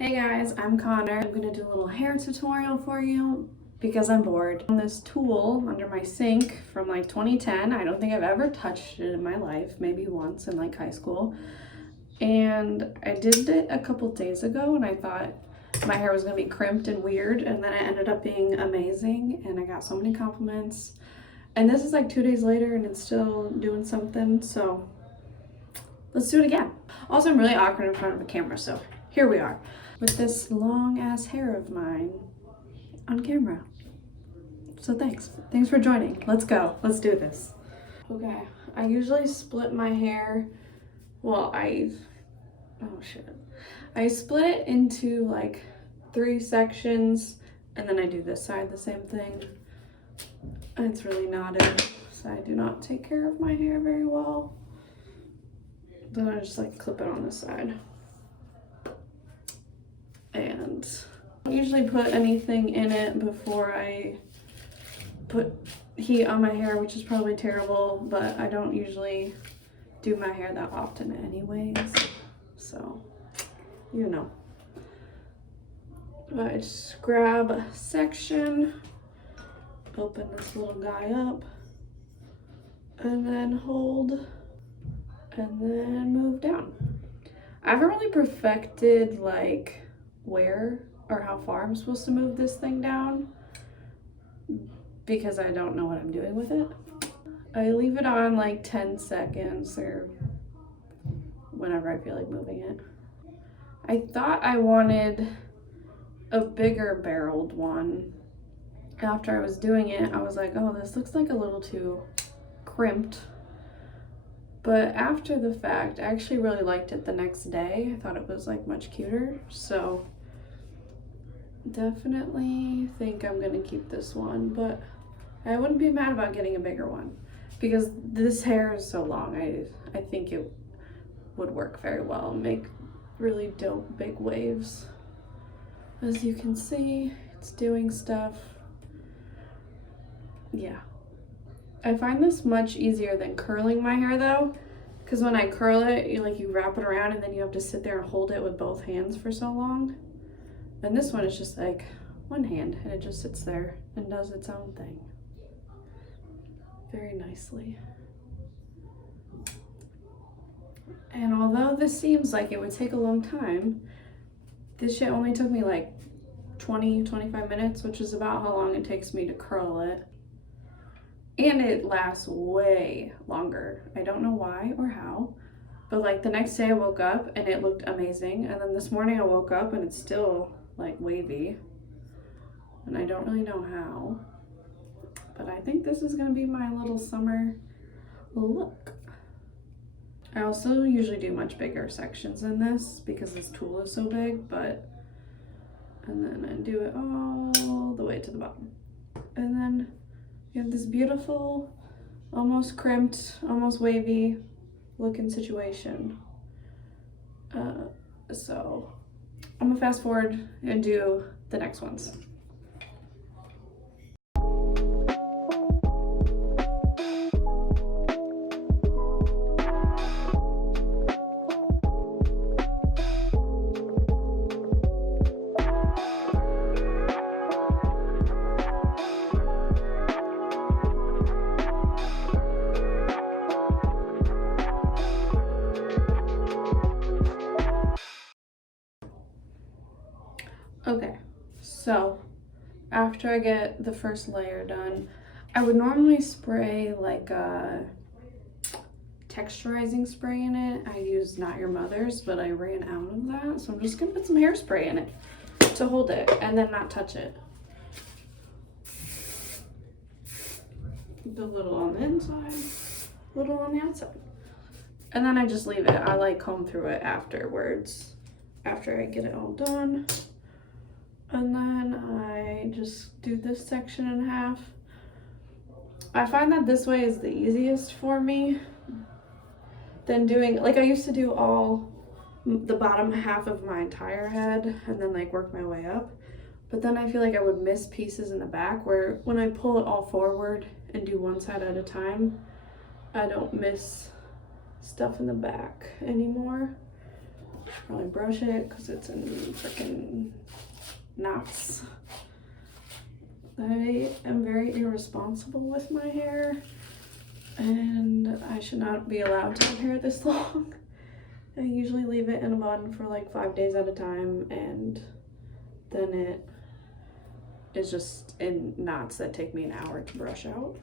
Hey guys, I'm Connor. I'm gonna do a little hair tutorial for you because I'm bored. On this tool under my sink from like 2010. I don't think I've ever touched it in my life, maybe once in like high school. And I did it a couple days ago and I thought my hair was gonna be crimped and weird, and then it ended up being amazing and I got so many compliments. And this is like 2 days later and it's still doing something, so let's do it again. Also, I'm really awkward in front of a camera, so here we are with this long ass hair of mine on camera. So thanks for joining. Let's go, let's do this. Okay, I usually split my hair. Well, I split it into like 3 sections, and then I do this side the same thing. And it's really knotted, so I do not take care of my hair very well. Then I just like clip it on the side. And I don't usually put anything in it before I put heat on my hair, which is probably terrible, but I don't usually do my hair that often anyways, so you know. But I just grab a section, open this little guy up, and then hold, and then move down. I haven't really perfected like where or how far I'm supposed to move this thing down because I don't know what I'm doing with it. I leave it on like 10 seconds or whenever I feel like moving it. I thought I wanted a bigger barreled one. After I was doing it, I was like, oh, this looks like a little too crimped. But after the fact, I actually really liked it the next day. I thought it was like much cuter. So definitely think I'm gonna keep this one, but I wouldn't be mad about getting a bigger one because this hair is so long. I think it would work very well and make really dope big waves. As you can see, it's doing stuff. Yeah. I find this much easier than curling my hair though, because when I curl it, you wrap it around and then you have to sit there and hold it with both hands for so long. And this one is just like one hand and it just sits there and does its own thing very nicely. And although this seems like it would take a long time, this shit only took me like 20-25 minutes, which is about how long it takes me to curl it. And it lasts way longer. I don't know why or how, but like the next day I woke up and it looked amazing. And then this morning I woke up and it's still like wavy. And I don't really know how, but I think this is gonna be my little summer look. I also usually do much bigger sections in this because this tool is so big, and then I do it all the way to the bottom. And then you have this beautiful, almost crimped, almost wavy looking situation. So I'm gonna fast forward and do the next ones. Okay, so after I get the first layer done, I would normally spray like a texturizing spray in it. I used Not Your Mother's, but I ran out of that, so I'm just gonna put some hairspray in it to hold it and then not touch it. The little on the inside, little on the outside. And then I just leave it. I like comb through it afterwards, after I get it all done. And then I just do this section in half. I find that this way is the easiest for me than doing, like I used to do all the bottom half of my entire head and then like work my way up. But then I feel like I would miss pieces in the back where when I pull it all forward and do one side at a time, I don't miss stuff in the back anymore. should probably brush it because it's in freaking knots. I am very irresponsible with my hair, and I should not be allowed to have hair this long. I usually leave it in a bun for like 5 days at a time, and then it is just in knots that take me an hour to brush out.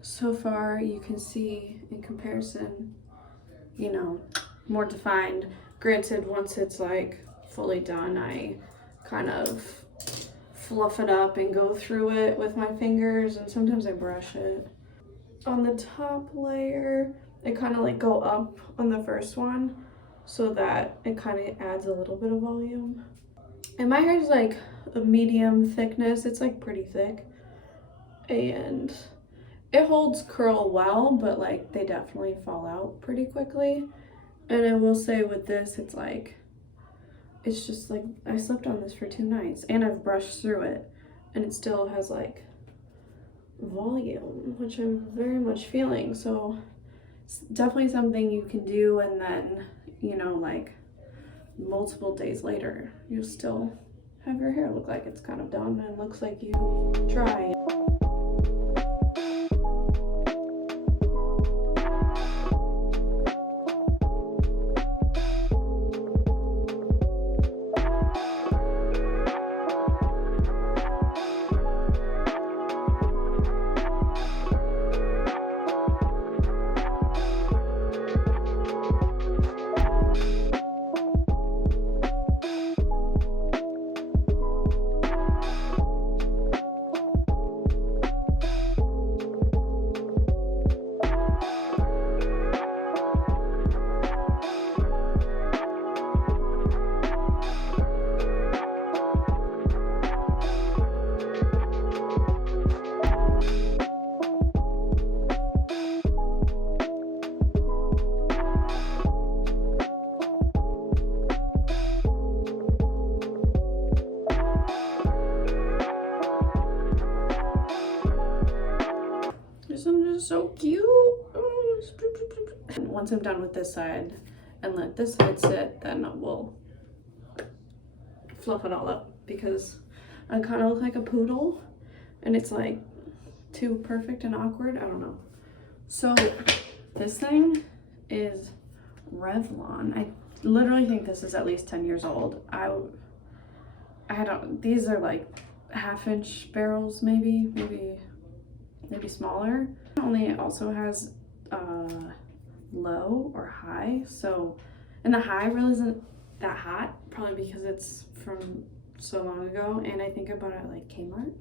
So far you can see in comparison, you know, more defined. Granted, once it's like fully done, I kind of fluff it up and go through it with my fingers, and sometimes I brush it. On the top layer, I kind of like go up on the first one so that it kind of adds a little bit of volume. And my hair is like a medium thickness. It's like pretty thick, and it holds curl well, but like they definitely fall out pretty quickly. And I will say with this, it's just like I slept on this for 2 nights and I've brushed through it, and it still has like volume, which I'm very much feeling. So it's definitely something you can do, and then, you know, like multiple days later, you'll still have your hair look like it's kind of done and looks like you tried. So cute. And once I'm done with this side and let this side sit, then we'll fluff it all up, because I kind of look like a poodle and it's like too perfect and awkward. I don't know. So this thing is Revlon. I literally think this is at least 10 years old. I don't, these are like 1/2-inch barrels, maybe smaller. It also has low or high, so, and the high really isn't that hot, probably because it's from so long ago, and I think I bought it at like Kmart.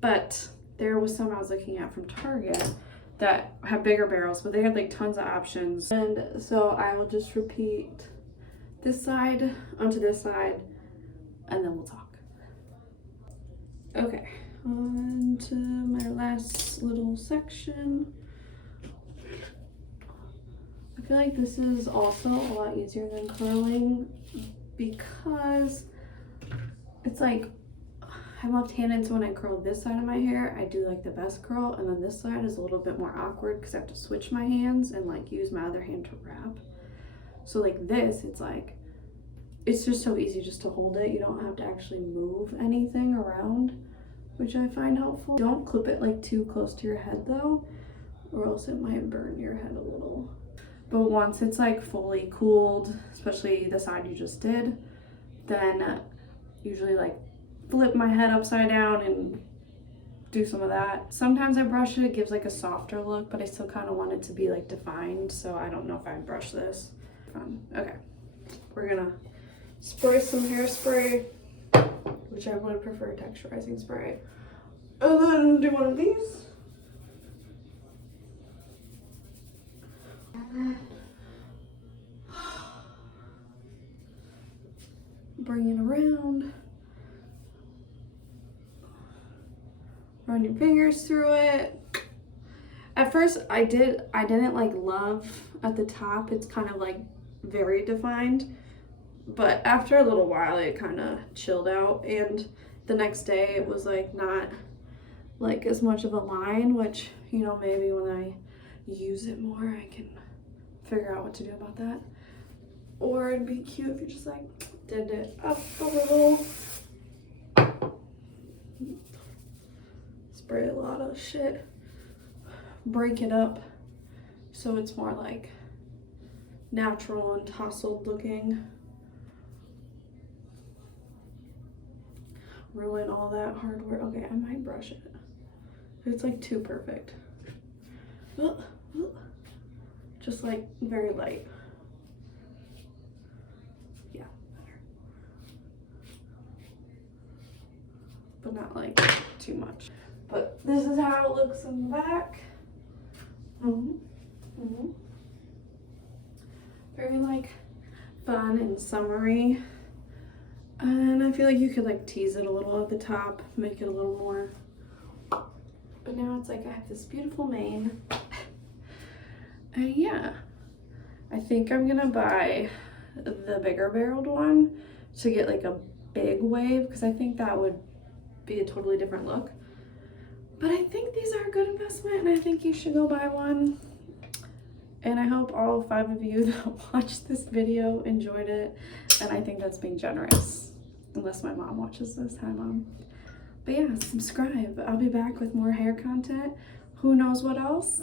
But there was some I was looking at from Target that have bigger barrels, but they had like tons of options. And so I will just repeat this side onto this side, and then we'll talk. Okay. On to my last little section. I feel like this is also a lot easier than curling, because it's like I'm left-handed, so when I curl this side of my hair, I do like the best curl, and then this side is a little bit more awkward because I have to switch my hands and like use my other hand to wrap. So like this, it's just so easy just to hold it. You don't have to actually move anything around, which I find helpful. Don't clip it like too close to your head though, or else it might burn your head a little. But once it's like fully cooled, especially the side you just did, then usually like flip my head upside down and do some of that. Sometimes I brush it, it gives like a softer look, but I still kind of want it to be like defined, so I don't know if I'd brush this. Okay, we're gonna spray some hairspray, which I would prefer texturizing spray, and then do one of these. Bring it around. Run your fingers through it. At first I didn't like love at the top. It's kind of like very defined. But after a little while it kind of chilled out, and the next day it was like not like as much of a line, which, you know, maybe when I use it more I can figure out what to do about that. Or it'd be cute if you just like did it up a little. Spray a lot of shit. Break it up so it's more like natural and tousled looking. Ruin all that hard work. Okay, I might brush it. It's like too perfect. Just like very light. Yeah, better. But not like too much. But this is how it looks in the back. Very like fun and summery. And I feel like you could like tease it a little at the top, make it a little more. But now it's like I have this beautiful mane. And yeah, I think I'm gonna buy the bigger barreled one to get like a big wave, because I think that would be a totally different look. But I think these are a good investment, and I think you should go buy one. And I hope all 5 of you that watched this video enjoyed it. And I think that's being generous. Unless my mom watches this. Hi, Mom. But yeah, subscribe. I'll be back with more hair content. Who knows what else?